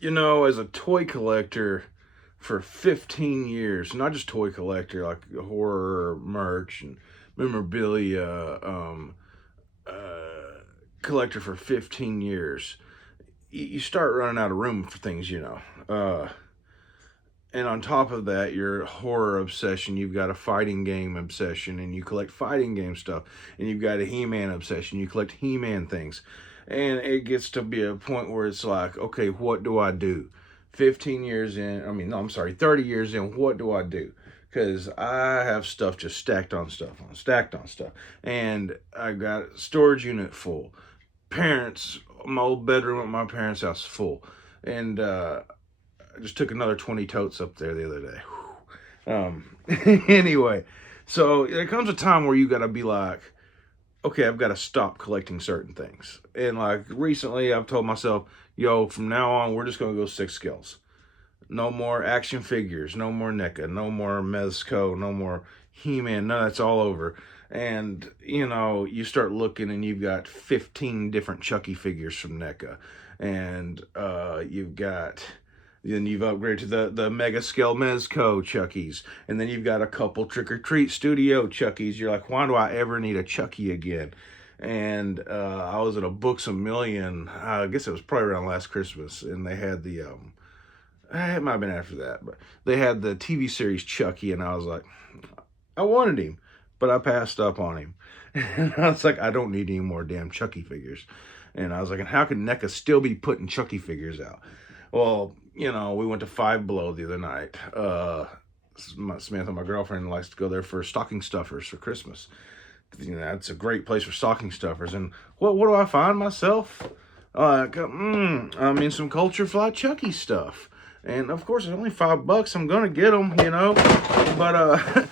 You know, as a toy collector for 15 years, not just toy collector, like horror merch and memorabilia, uh, collector for 15 years, you start running out of room for things, you know. And on top of that, your horror obsession, you've got a fighting game obsession, and you collect fighting game stuff, and you've got a He-Man obsession, you collect He-Man things, and it gets to be a point where it's like, okay, what do I do? 15 years in, I mean, no, I'm sorry, 30 years in, what do I do? Because I have stuff just stacked on stuff, on stacked on stuff, and I got a storage unit full, parents, my old bedroom at my parents' house full, and I just took another 20 totes up there the other day. Anyway, so there comes a time where you got to be like, okay, I've got to stop collecting certain things. And like recently, I've told myself, yo, from now on, we're just going to go 6 scales. No more action figures, no more NECA, no more Mezco, no more He-Man, none of that's all over. And, you know, you start looking and you've got 15 different Chucky figures from NECA. And then you've upgraded to the mega scale Mezco Chuckies. And then you've got a couple Trick or Treat Studio Chuckies. You're like, why do I ever need a Chucky again? And I was at a Books A Million, I guess it was probably around last Christmas, and they had it might have been after that, but they had the TV series Chucky, and I was like, I wanted him, but I passed up on him. And I was like, I don't need any more damn Chucky figures. And I was like, and how can NECA still be putting Chucky figures out? Well, you know, we went to Five Below the other night. Samantha, my girlfriend, likes to go there for stocking stuffers for Christmas. You know, it's a great place for stocking stuffers. And what do I find myself? Some Culture Fly Chucky stuff. And of course, it's only $5. I'm gonna get them, you know. But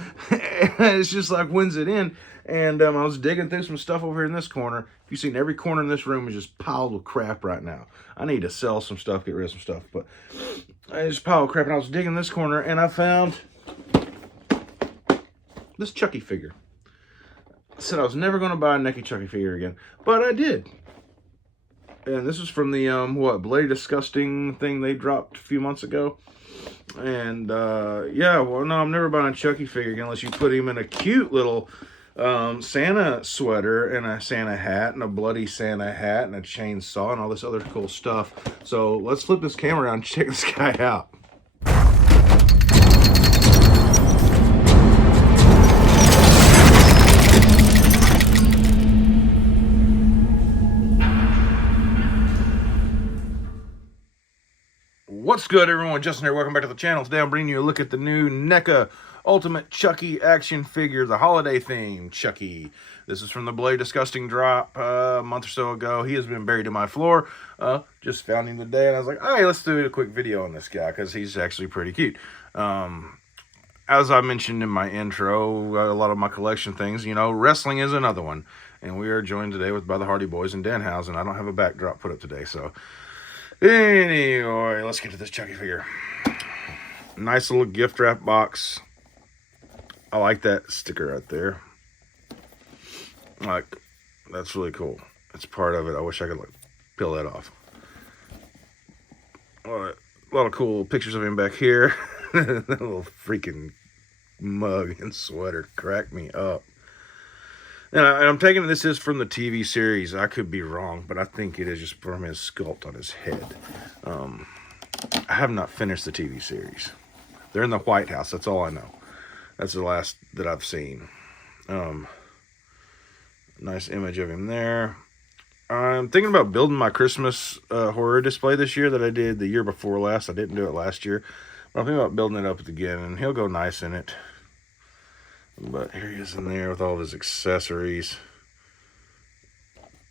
it's just like, when's it in? And I was digging through some stuff over here in this corner. If you've seen, every corner in this room is just piled with crap right now. I need to sell some stuff, get rid of some stuff. But I just piled with crap, and I was digging this corner, and I found this Chucky figure. I said I was never going to buy a NECA Chucky figure again, but I did. And this is from the Bloody Disgusting thing they dropped a few months ago. And yeah, well, no, I'm never buying a Chucky figure again unless you put him in a cute little Santa sweater and a Santa hat and a bloody Santa hat and a chainsaw and all this other cool stuff. So let's flip this camera around and check this guy out. What's good, everyone? Justin here. Welcome back to the channel. Today I'm bringing you a look at the new NECA Ultimate Chucky action figure, the holiday theme Chucky. This is from the Bloody Disgusting drop a month or so ago. He has been buried in my floor. Just found him today, and I was like, hey, let's do a quick video on this guy because he's actually pretty cute. As I mentioned in my intro, a lot of my collection things, you know, wrestling is another one. And we are joined today by the Hardy Boys and Danhausen. I don't have a backdrop put up today, so anyway, let's get to this Chucky figure. Nice little gift wrap box. I like that sticker right there. Like, that's really cool. It's part of it. I wish I could peel that off. A lot of cool pictures of him back here. That little freaking mug and sweater cracked me up. And I'm taking this is from the TV series. I could be wrong, but I think it is just from his sculpt on his head. I have not finished the TV series. They're in the White House. That's all I know. That's the last that I've seen. Nice image of him there. I'm thinking about building my Christmas horror display this year that I did the year before last. I didn't do it last year. But I'm thinking about building it up again, and he'll go nice in it. But here he is in there with all of his accessories.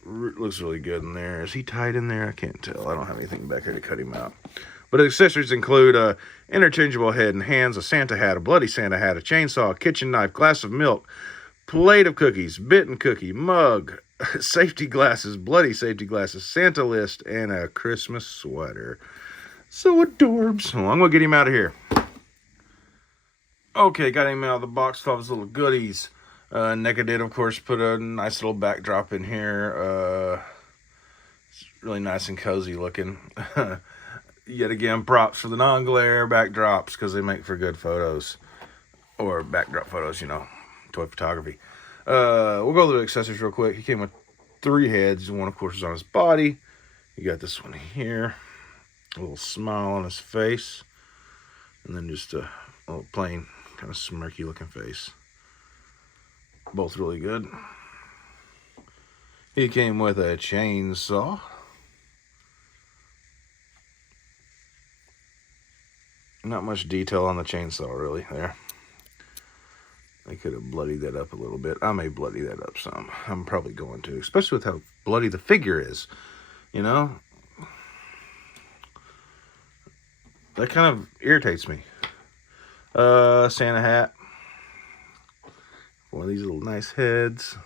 Looks really good in there. Is he tied in there? I can't tell. I don't have anything back here to cut him out. But accessories include a interchangeable head and hands, a Santa hat, a bloody Santa hat, a chainsaw, a kitchen knife, glass of milk, plate of cookies, bitten cookie, mug, safety glasses, bloody safety glasses, Santa list, and a Christmas sweater. So adorbs. Well, I'm going to get him out of here. Okay, got him out of the box with all his little goodies. NECA did, of course, put a nice little backdrop in here. It's really nice and cozy looking. Yet again, props for the non-glare backdrops because they make for good photos. Or backdrop photos, you know, toy photography. We'll go to the accessories real quick. He came with 3 heads. One, of course, is on his body. You got this one here. A little smile on his face. And then just a little plain, kind of smirky looking face. Both really good. He came with a chainsaw. Not much detail on the chainsaw, really, there. I could have bloodied that up a little bit. I may bloody that up some. I'm probably going to, especially with how bloody the figure is, you know? That kind of irritates me. Santa hat. One of these little nice heads.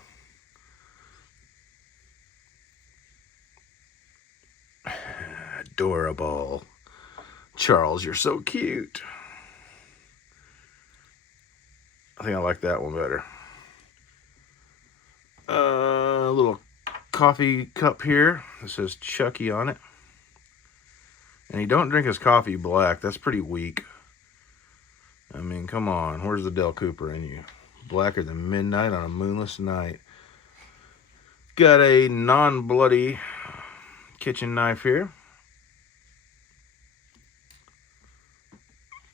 Adorable. Charles, you're so cute. I think I like that one better. A little coffee cup here. It says Chucky on it. And he don't drink his coffee black. That's pretty weak. I mean, come on. Where's the Del Cooper in you? Blacker than midnight on a moonless night. Got a non-bloody kitchen knife here.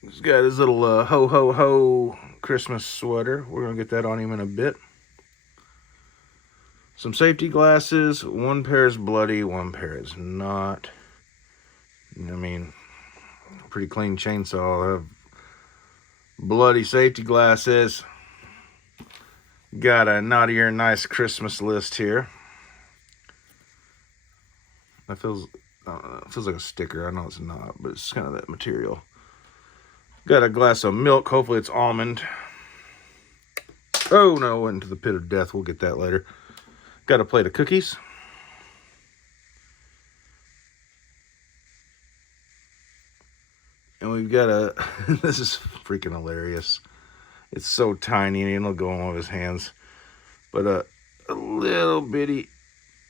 He's got his little ho ho ho Christmas sweater. We're going to get that on him in a bit. Some safety glasses. One pair is bloody, one pair is not. I mean, pretty clean chainsaw. I have bloody safety glasses. Got a naughty or nice Christmas list here. That feels like a sticker. I know it's not, but it's kind of that material. Got a glass of milk. Hopefully it's almond. Oh no, went into the pit of death. We'll get that later. Got a plate of cookies. And we've got a, this is freaking hilarious. It's so tiny and it'll go on with his hands. But a little bitty,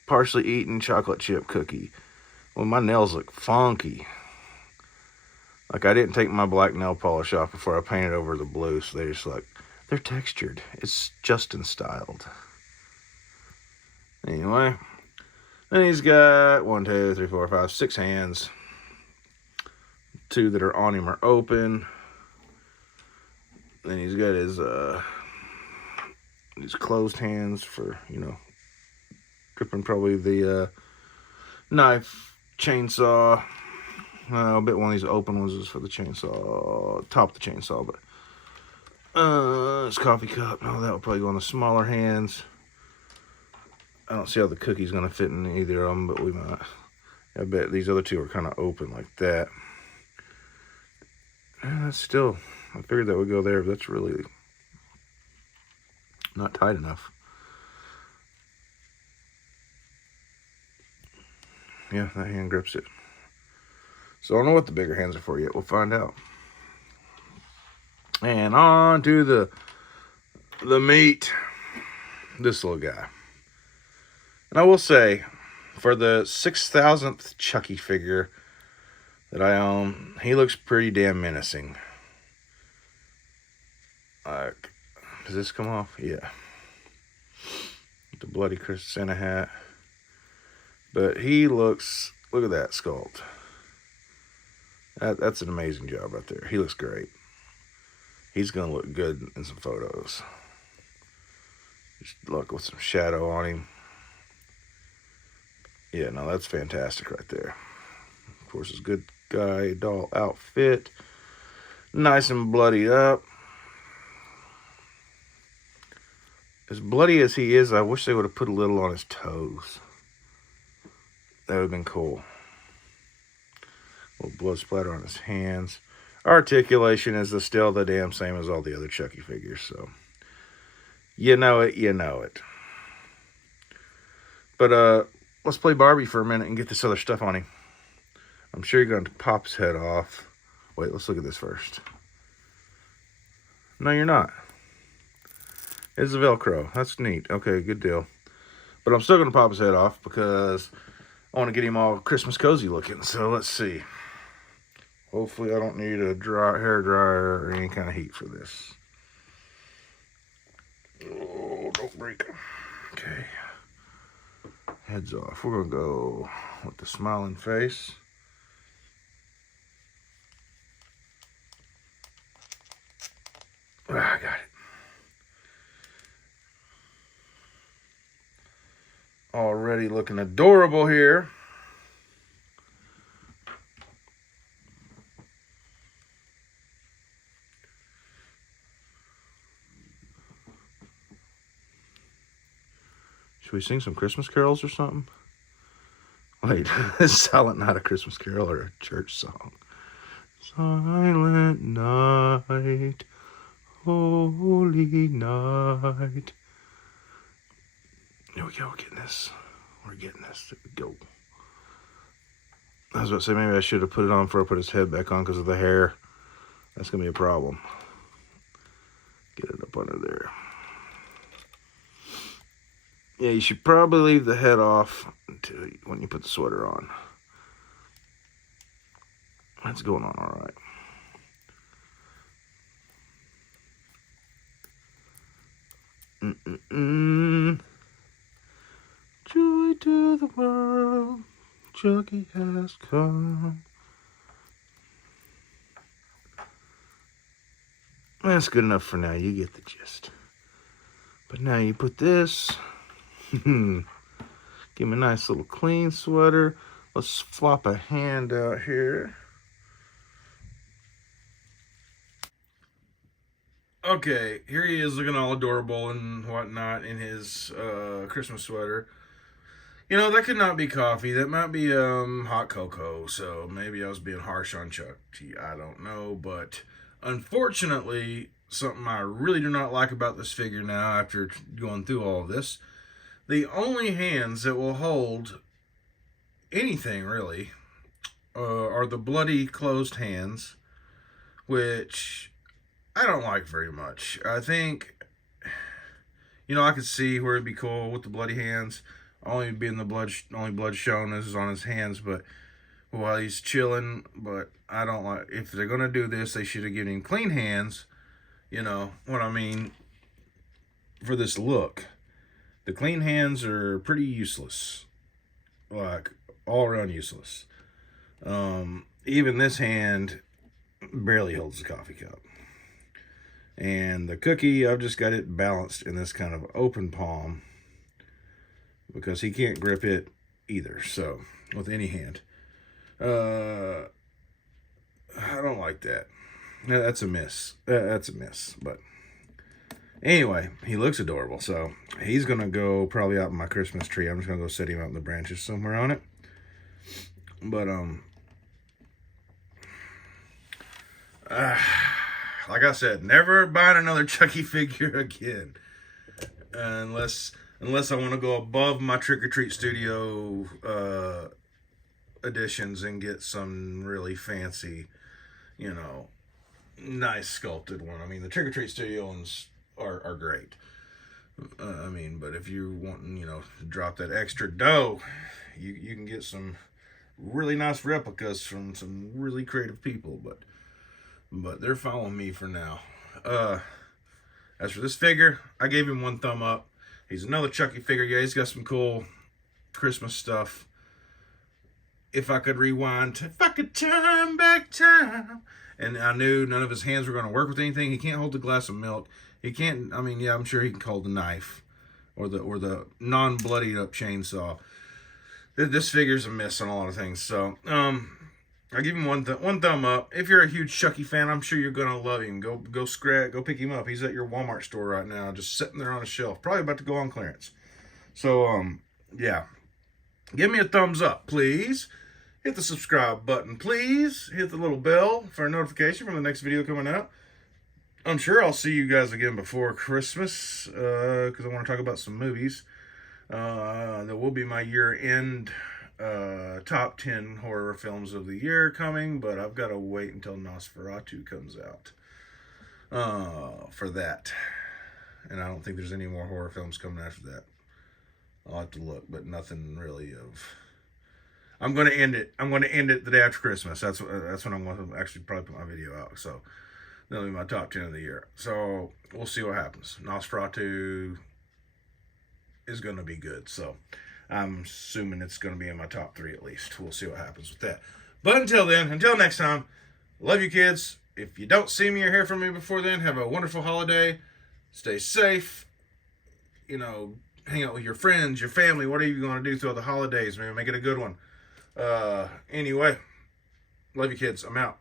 partially eaten chocolate chip cookie. Well, my nails look funky. Like, I didn't take my black nail polish off before I painted over the blue, so they're just like, they're textured. It's Justin styled. Anyway, then he's got 1, 2, 3, 4, 5, 6 hands. 2 that are on him are open. Then he's got his closed hands for, you know, gripping probably the knife, chainsaw. I bet one of these open ones is for the chainsaw, top of the chainsaw, but this coffee cup, no, that would probably go on the smaller hands. I don't see how the cookie's going to fit in either of them, but we might. I bet these other 2 are kind of open like that. And that's still, I figured that would go there, but that's really not tight enough. Yeah, that hand grips it. So I don't know what the bigger hands are for yet. We'll find out. And on to the meat. This little guy. And I will say, for the 6,000th Chucky figure that I own, he looks pretty damn menacing. Like, does this come off? Yeah. The bloody Santa hat. But he looks, look at that sculpt. That's an amazing job right there. He looks great. He's going to look good in some photos. Just look with some shadow on him. Yeah, no, that's fantastic right there. Of course, his good guy doll outfit. Nice and bloodied up. As bloody as he is, I wish they would have put a little on his toes. That would have been cool. A little blood splatter on his hands. Articulation is still the damn same as all the other Chucky figures, so you know it, you know it. But let's play Barbie for a minute and get this other stuff on him. I'm sure you're going to pop his head off. Wait, let's look at this first. No, you're not. It's a Velcro. That's neat. Okay, good deal. But I'm still going to pop his head off because I want to get him all Christmas cozy looking. So let's see. Hopefully I don't need a hair dryer or any kind of heat for this. Oh, don't break. Okay. Heads off. We're going to go with the smiling face. Ah, I got it. Already looking adorable here. Should we sing some Christmas carols or something? Wait, is Silent Night a Christmas carol or a church song? Silent night, holy night. Here we go, we're getting this. We're getting this. There we go. I was about to say maybe I should have put it on before I put his head back on because of the hair. That's going to be a problem. Get it up under there. Yeah, you should probably leave the head off until when you put the sweater on. That's going on all right. Joy to the world, Chucky has come. That's good enough for now. You get the gist. But now you put this. Give him a nice little clean sweater. Let's flop a hand out here. Okay, here he is looking all adorable and whatnot in his Christmas sweater. You know, that could not be coffee. That might be hot cocoa. So maybe I was being harsh on Chucky. I don't know. But unfortunately, something I really do not like about this figure now after going through all of this, the only hands that will hold anything really are the bloody closed hands, which I don't like very much. I think, you know, I could see where it'd be cool with the bloody hands, only being the only blood shown is on his hands, but while he's chilling. But I don't like, if they're gonna do this, they should have given him clean hands. You know what I mean? For this look, the clean hands are pretty useless, like all around useless. Even this hand barely holds the coffee cup. And the cookie, I've just got it balanced in this kind of open palm because he can't grip it either, so with any hand. I don't like that. That's a miss. That's a miss. But anyway, he looks adorable, so he's going to go probably out in my Christmas tree. I'm just going to go set him out in the branches somewhere on it. But, like I said, never buying another Chucky figure again. Unless I want to go above my Trick or Treat Studio editions and get some really fancy, you know, nice sculpted one. I mean, the Trick or Treat Studio ones are great. I mean, but if you're wanting, you know, to drop that extra dough, you can get some really nice replicas from some really creative people, but they're following me for now. As for this figure, I gave him 1 thumb up. He's another Chucky figure. Yeah, he's got some cool Christmas stuff. If I could rewind, if I could turn back time, and I knew none of his hands were going to work with anything. He can't hold the glass of milk. He can't. I mean, yeah, I'm sure he can hold the knife or the non-bloodied up chainsaw. This figure's a miss on a lot of things. So, I give him one thumb up. If you're a huge Chucky fan, I'm sure you're gonna love him. Go pick him up. He's at your Walmart store right now, just sitting there on a shelf, probably about to go on clearance. So, yeah, give me a thumbs up, please. Hit the subscribe button, please. Hit the little bell for a notification from the next video coming out. I'm sure I'll see you guys again before Christmas because I want to talk about some movies. There will be my year-end top 10 horror films of the year coming, but I've got to wait until Nosferatu comes out for that. And I don't think there's any more horror films coming after that. I'll have to look, but nothing really of... I'm going to end it. I'm going to end it the day after Christmas. That's when I'm going to actually probably put my video out. So that'll be my top 10 of the year. So we'll see what happens. Nosferatu is going to be good. So I'm assuming it's going to be in my top 3 at least. We'll see what happens with that. But until then, until next time, love you kids. If you don't see me or hear from me before then, have a wonderful holiday. Stay safe. You know, hang out with your friends, your family, whatever you're going to do throughout the holidays. Maybe make it a good one. Anyway, love you kids. I'm out.